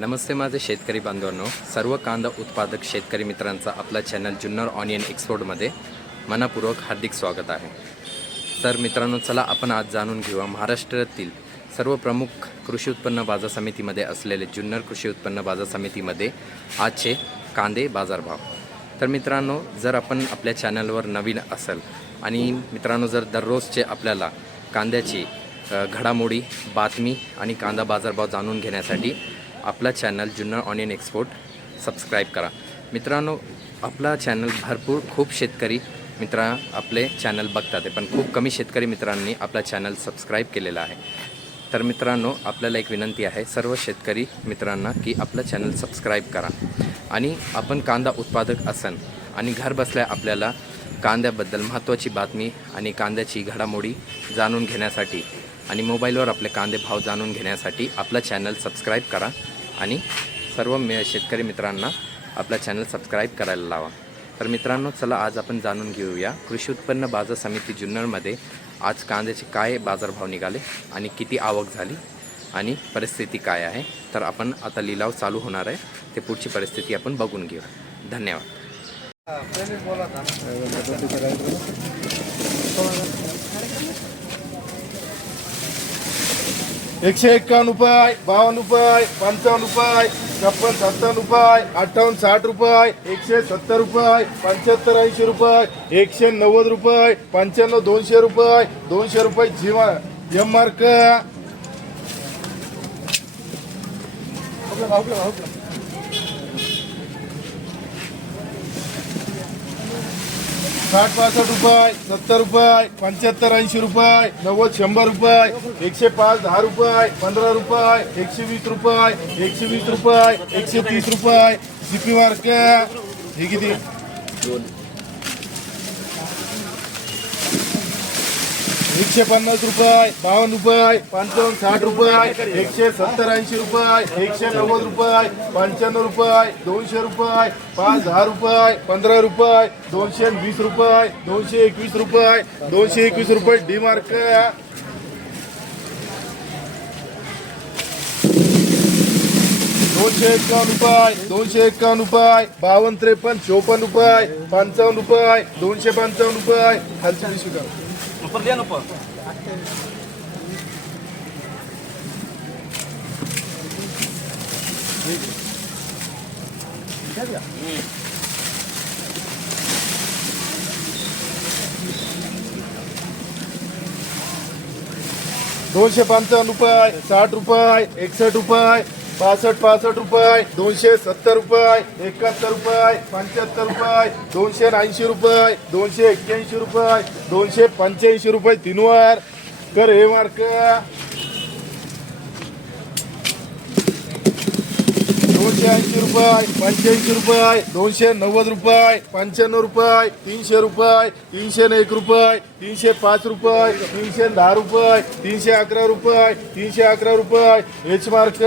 नमस्ते माझे शेतकरी बांधवांनो. सर्व कांदा उत्पादक शेतकरी मित्रांचा आपला चॅनल जुन्नर ऑनियन एक्सपोर्टमध्ये मनापूर्वक हार्दिक स्वागत आहे. तर मित्रांनो चला आपण आज जाणून घेऊया महाराष्ट्रातील सर्व प्रमुख कृषी उत्पन्न बाजार समितीमध्ये असलेले जुन्नर कृषी उत्पन्न बाजार समितीमध्ये आजचे कांदे बाजारभाव. तर मित्रांनो जर आपण आपल्या चॅनलवर नवीन असेल आणि मित्रांनो जर दररोजचे आपल्याला कांद्याची घडामोडी बातमी आणि कांदा बाजारभाव जाणून घेण्यासाठी आपला channel Junnar onion export subscribe करा. मित्रांनो आपला चॅनल भरपूर खूप शेतकरी मित्र आपले चॅनल बघतात आहे पण खूप कमी शेतकरी मित्रांनी आपला चॅनल सबस्क्राईब केलेला आहे. तर मित्रांनो आपल्याला एक विनंती आहे सर्व शेतकरी मित्रांना की आपलं चॅनल सबस्क्राईब करा. आणि आपण कांदा उत्पादक असन आणि घर बसल्या आपल्याला कांद्याबद्दल महत्त्वाची बातमी आणि कांद्याची घडामोडी जाणून घेण्यासाठी आणि मोबाईलवर आपले कांदे भाव जाणून घेण्यासाठी आपला चॅनल सबस्क्राईब करा. आणि सर्व मे शेतकरी मित्रांना आपला चॅनल सबस्क्राईब करायला लावा. तर मित्रांनो चला आज आपण जाणून घेऊया कृषी उत्पन्न बाजार समिती जुन्नरमध्ये आज कांद्याचे काय बाजारभाव निघाले आणि किती आवक झाली आणि परिस्थिती काय आहे. तर आपण आता लिलाव चालू होणार आहे. ते पुढची परिस्थिती आपण बघून घेऊ धन्यवाद. एकशे एक्कावन्न रुपये बावन्न रुपये पंचावन्न रुपये छप्पन सत्तावन्न रुपये अठ्ठावन्न साठ रुपये एकशे सत्तर रुपये पंच्याहत्तर ऐंशी रुपये एकशे नव्वद रुपये पंच्याण्णव दोनशे रुपये दोनशे रुपये जीवा एम मार्क साठ पासष्ट रुपये सत्तर रुपये पंच्याहत्तर ऐंशी रुपये नव्वद शंभर रुपये एकशे पाच दहा रुपये पंधरा रुपये एकशे वीस रुपये एकशे वीस रुपये एकशे तीस रुपये. जीपी मार्क हे किती? एकशे पन्नास रुपये बावन्न रुपये पंचावन्न साठ रुपये एकशे सत्तर ऐंशी रुपये एकशे नव्वद रुपये पंच्याण्णव रुपये दोनशे रुपये पाच दहा रुपये पंधरा रुपये दोनशे वीस रुपये दोनशे एकवीस रुपये दोनशे एकवीस रुपये डी मार्क. दोनशे एक्कावन्न रुपये दोनशे एक्कावन्न रुपये बावन्न त्रेपन्न चोपन्न रुपये पंचावन्न रुपये दोनशे पंचावन्न रुपये खालची पिशवी ऊपर दोनशे पंचावन्न रुपये साठ रुपये एकसष्ट रुपये. पासष्ट पासष्ट रुपये दोनशे सत्तर रुपये एकाहत्तर रुपये पंच्याहत्तर रुपये दोनशे ऐंशी रुपये दोनशे एक्क्याऐंशी रुपये दोनशे पंच्याऐंशी रुपये तीनवर. कर हे मार्क. दोनशे ऐंशी रुपये पंच्याऐंशी रुपये दोनशे नव्वद रुपये पंच्याण्णव रुपये तीनशे रुपये तीनशे एक रुपये तीनशे पाच रुपये तीनशे दहा रुपये तीनशे अकरा रुपये तीनशे अकरा रुपये. एच मार्क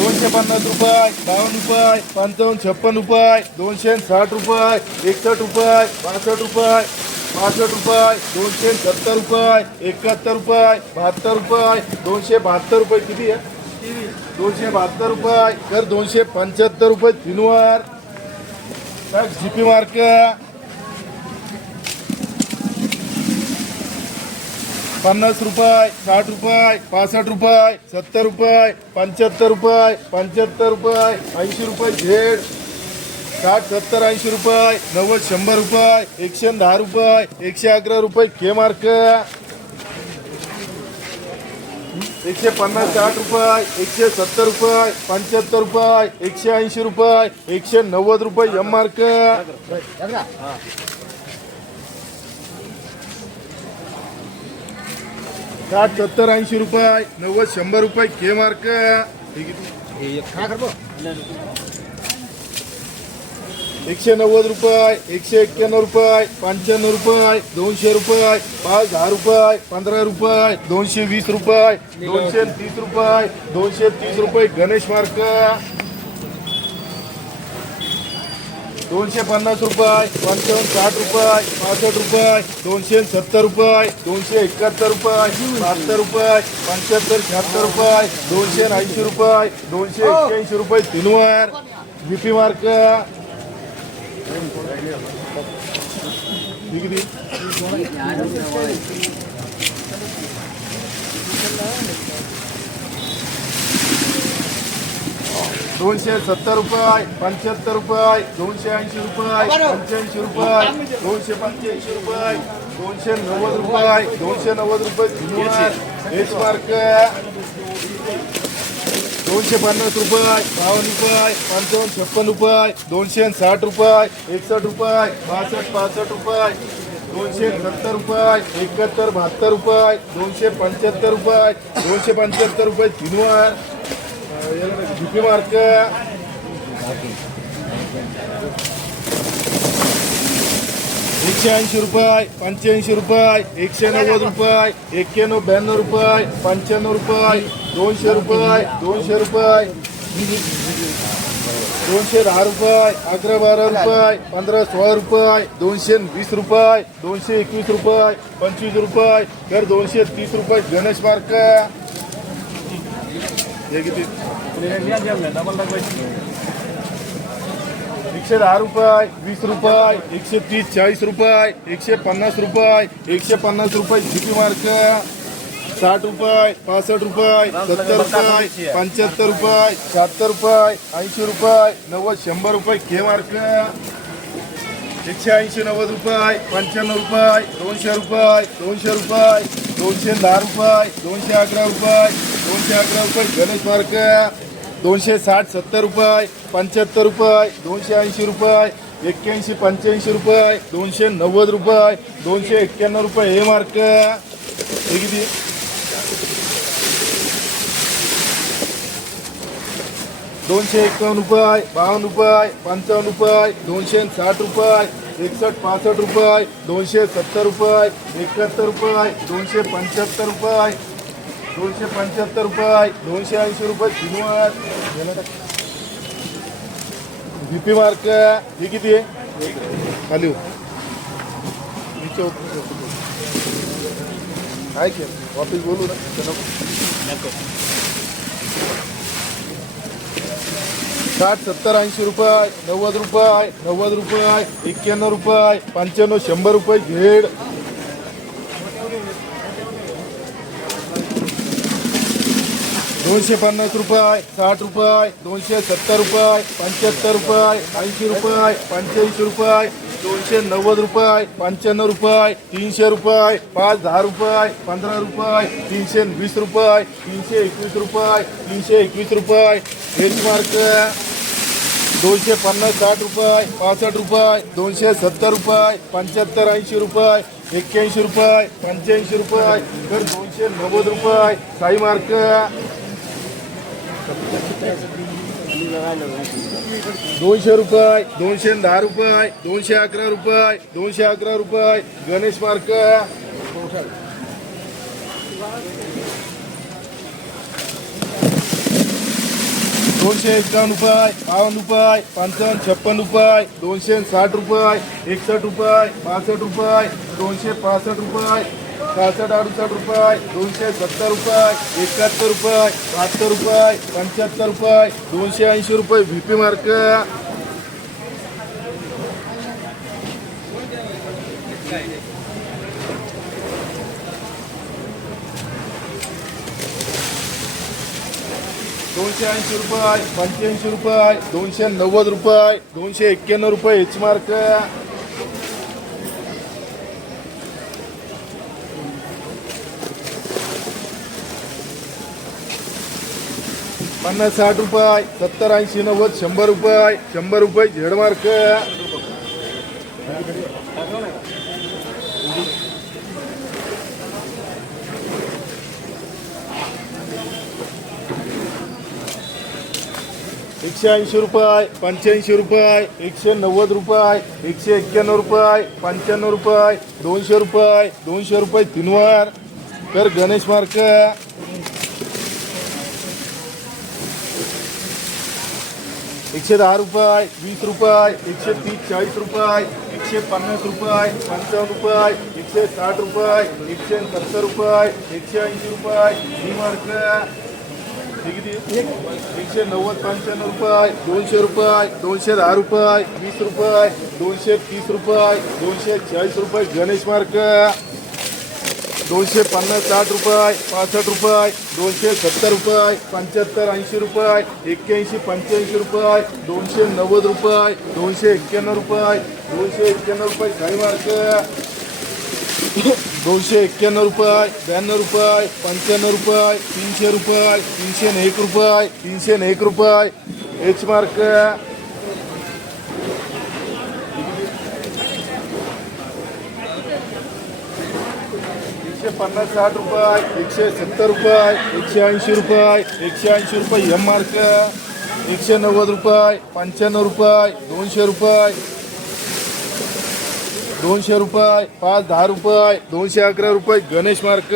दोनशे पन्नास रुपये बावन्न रुपये पंचावन्न छप्पन रुपये दोनशे साठ रुपये एकसष्ट रुपये बासष्ट रुपये पासष्ट रुपये दोनशे सत्तर रुपये एकाहत्तर रुपये बहात्तर रुपये दोनशे बहात्तर रुपये किती आहे? दोनशे बहात्तर रुपये तर दोनशे पंच्याहत्तर रुपये तीनवर. जीपी मार्क पन्नास रुपये साठ रुपये पासष्ट रुपये सत्तर रुपये पंच्याहत्तर रुपये पंच्याहत्तर रुपये ऐंशी रुपये झेड साठ सत्तर ऐंशी रुपये नव्वद शंभर रुपये एकशे दहा रुपये एकशे अकरा रुपये के मार्क. एकशे पन्नास साठ रुपये एकशे सत्तर रुपये पंच्याहत्तर रुपये एकशे ऐंशी रुपये एकशे नव्वद रुपये एम मार्क साठ सत्तर ऐंशी रुपये नव्वद शंभर रुपये के मार्क? एकशे नव्वद रुपये एकशे एक्क्याण्णव रुपये पंच्याण्णव रुपये दोनशे रुपये पाच दहा रुपये पंधरा रुपये दोनशे वीस रुपये दोनशे तीस रुपये दोनशे तीस रुपये गणेश मार्क दोनशे पन्नास रुपये पंचावन्न साठ रुपये पासष्ट रुपये दोनशे सत्तर रुपये दोनशे एकाहत्तर रुपये बहात्तर रुपये पंच्याहत्तर शहात्तर रुपये दोनशे ऐंशी रुपये दोनशे एक्क्याऐंशी रुपये तीनवर बीपी मार्क किती? दोनशे सत्तर रुपये पंच्याहत्तर रुपये दोनशे ऐंशी रुपये पंच्याऐंशी रुपये दोनशे पंच्याऐंशी रुपये दोनशे नव्वद रुपये दोनशे नव्वद रुपये मार्क दोनशे पन्नास रुपये बावन्न रुपये पंचावन्न छप्पन रुपये दोनशे साठ रुपये एकसष्ट रुपये बासष्ट पासष्ट रुपये दोनशे सत्तर रुपये एकाहत्तर बहात्तर रुपये दोनशे पंच्याहत्तर रुपये दोनशे पंच्याहत्तर रुपये तीनवर झुपी मार्क एकशे ऐंशी रुपये पंच्याऐंशी रुपये एकशे नव्वद रुपये एक्क्याण्णव ब्याण्णव रुपये पंच्याण्णव रुपये दोनशे रुपये दोनशे रुपये दोनशे दहा रुपये अकरा बारा रुपये पंधरा सोळा रुपये दोनशे वीस रुपये दोनशे एकवीस रुपये पंचवीस रुपये तर दोनशे तीस रुपये गणेश मार्क हे किती एकशे दहा रुपये वीस रुपये एकशे तीस चाळीस रुपये एकशे पन्नास रुपये एकशे पन्नास रुपये झिपी मार्क साठ रुपये पासष्ट रुपये सत्तर रुपये पंच्याहत्तर रुपये शहात्तर रुपये ऐंशी रुपये नव्वद शंभर रुपये के मार्क एकशे ऐंशी नव्वद रुपये पंच्याण्णव रुपये दोनशे रुपये दोनशे रुपये दोनशे दहा रुपये दोनशे अकरा रुपये दोनशे अकरा रुपये गणेश मार्क दोनशे साठ सत्तर रुपये पंच्याहत्तर रुपये दोनशे ऐंशी रुपये एक्क्याऐंशी पंच्याऐंशी रुपये दोनशे नव्वद रुपये दोनशे एक्क्याण्णव रुपये हे मार्क. हे किती? दोनशे एकावन्न रुपये बावन्न रुपये पंचावन्न रुपये दोनशे साठ रुपये एकसष्ट पासष्ट रुपये दोनशे सत्तर रुपये एकाहत्तर रुपये दोनशे पंच्याहत्तर रुपये दोनशे पंच्याहत्तर रुपये दोनशे ऐंशी रुपये तीनवर पी मार्क हे किती आहे? खाली काय केलं? वापिस बोलू ना. साठ सत्तर ऐंशी रुपये नव्वद रुपये नव्वद रुपये एक्क्याण्णव रुपये पंच्याण्णव शंभर रुपये. घेड. दोनशे पन्नास रुपये साठ रुपये दोनशे सत्तर रुपये पंच्याहत्तर रुपये ऐंशी रुपये पंच्याऐंशी रुपये दोनशे नव्वद रुपये पंच्याण्णव रुपये तीनशे रुपये पाच दहा रुपये पंधरा रुपये तीनशे वीस रुपये तीनशे एकवीस रुपये तीनशे एकवीस रुपये. बेंचमार्क मार्क दोनशे पन्नास साठ रुपये पासष्ट रुपये दोनशे सत्तर रुपये पंच्याहत्तर ऐंशी रुपये एक्क्याऐंशी रुपये पंच्याऐंशी रुपये तर दोनशे नव्वद रुपये. साई मार्क दोनशे रुपये, दोनशे दहा रुपये, दोनशे अकरा रुपये, दोनशे अकरा रुपये, गणेश मार्क. दोनशे एकावन्न रुपये, बावन्न रुपये, पंचावन्न, छप्पन रुपये, दोनशे साठ रुपये एकसष्ट रुपये पासष्ट रुपये, दोनशे पासष्ट रुपये सहासष्ट अडुसष्ट रुपये दोनशे सत्तर रुपये एकाहत्तर रुपये बहात्तर रुपये पंच्याहत्तर रुपये दोनशे ऐंशी रुपये व्ही पी मार्क दोनशे ऐंशी रुपये पंच्याऐंशी रुपये दोनशे नव्वद रुपये दोनशे एक्क्याण्णव रुपये एच मार्क पन्नास साठ रुपये सत्तर ऐंशी नव्वद शंभर रुपये शंभर रुपये झेड मार्क. एकशे ऐंशी रुपये पंच्याऐंशी रुपये एकशे नव्वद रुपये एकशे एक्क्याण्णव रुपये पंच्याण्णव रुपये दोनशे रुपये दोनशे रुपये तीनवर. तर गणेश मार्क. एकशे दहा रुपये वीस रुपये एकशे तीस चाळीस रुपये एकशे पन्नास रुपये पंचावन्न रुपये एकशे साठ रुपये एकशे सत्तर रुपये एकशे ऐंशी रुपये ही मार्क. एकशे नव्वद पंच्याण्णव रुपये दोनशे रुपये दोनशे दहा रुपये वीस रुपये दोनशे तीस रुपये दोनशे चाळीस रुपये गणेश मार्क. दोनशे पन्नास साठ रुपये पासष्ट रुपये दोनशे सत्तर रुपये पंच्याहत्तर ऐंशी रुपये एक्क्याऐंशी पंच्याऐंशी रुपये दोनशे नव्वद रुपये दोनशे एक्क्याण्णव रुपये दोनशे एक्क्याण्णव रुपये काही मार्क. दोनशे एक्क्याण्णव रुपये ब्याण्णव रुपये पंच्याण्णव रुपये तीनशे रुपये तीनशे एक रुपये तीनशे एक रुपये. एच मार्क एकशे पन्नास साठ रुपये एकशे सत्तर रुपये एकशे ऐंशी रुपये एकशे ऐंशी रुपये एम मार्क एकशे नव्वद रुपये पंच्याण्णव रुपये दोनशे रुपये दोनशे रुपये पाच दहा रुपये दोनशे अकरा रुपये गणेश मार्क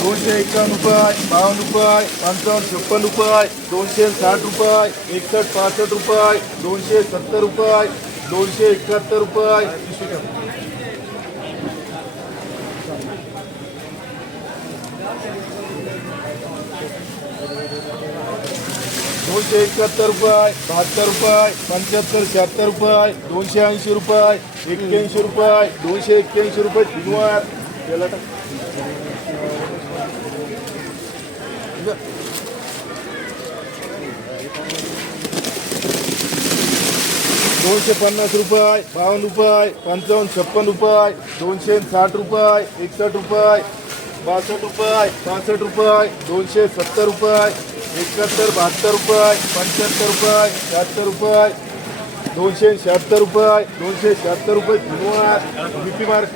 दोनशे एकावन्न रुपये बावन्न रुपये पंचावन्न छप्पन रुपये दोनशे साठ रुपये एकसष्ट पासष्ट रुपये दोनशे सत्तर रुपये दोनशे एकाहत्तर रुपये दोनशे एकाहत्तर रुपये बहात्तर रुपये पंच्याहत्तर शहात्तर रुपये दोनशे ऐंशी रुपये एक्क्याऐंशी रुपये दोनशे एक्क्याऐंशी रुपये शनिवार त्याला दोनशे पन्नास रुपये बावन्न रुपये पंचावन्न छप्पन रुपये दोनशे साठ रुपये एकसष्ट रुपये बासष्ट रुपये पासष्ट रुपये दोनशे सत्तर रुपये एकाहत्तर बहात्तर रुपये पंच्याहत्तर रुपये शहात्तर रुपये दोनशे शहात्तर रुपये दोनशे शहात्तर रुपये धन्यवाद बीपी मार्क.